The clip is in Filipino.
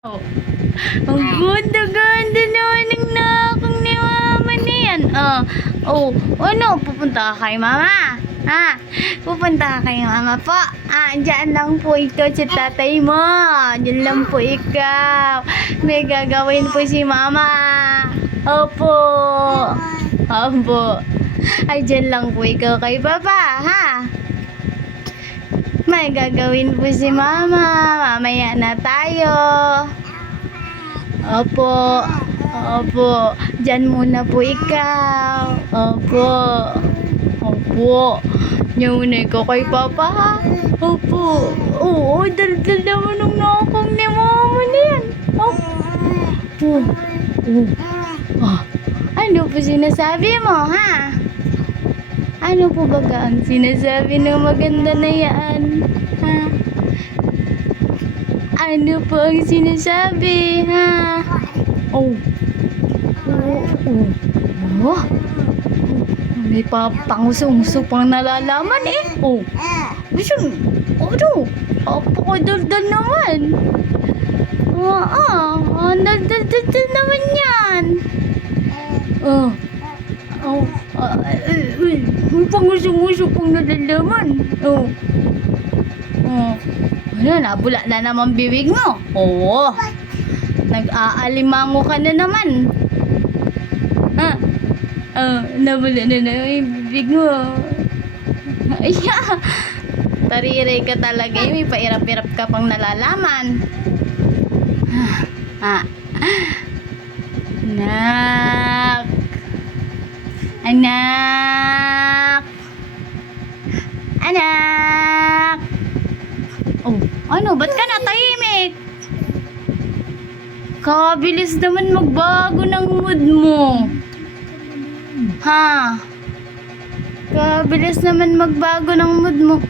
Oh, ang ganda-ganda naman ng nakang ni mama na yan. Ano, pupunta ka kay mama? Ha? Pupunta ka kay mama po? Diyan lang po ikaw sa tatay mo. Diyan lang po ikaw. May gagawin po si mama. Opo. Opo. Ay, diyan lang po ikaw kay papa, ha? May gagawin po si mama. Mamaya na tayo. Opo. Opo. Diyan muna po ikaw. Opo. Opo. Diyan muna ikaw kay papa, ha? Opo. Oo, daldal naman ng nakong ni mama na yan. Opo. Ano po sinasabi mo, ha? Ano po baga ang sinasabi ng maganda na yan? Ha? Ano po ang sinasabi, ha? May panguso-uso pang nalalaman eh. Bisan, apakadaldal naman. Daldal naman yan. May panguso-uso pang nalalaman. Ano, nabula na naman bibig mo. Oo. Nag-aalimango ka na naman. Nabula na naman yung bibig mo. Ay, tariray ka talaga. May pairap-irap ka pang nalalaman. Anak. Anak. Anak. Ano? Ba't ka natahimik? Kabilis naman magbago ng mood mo. Ha? Kabilis naman magbago ng mood mo.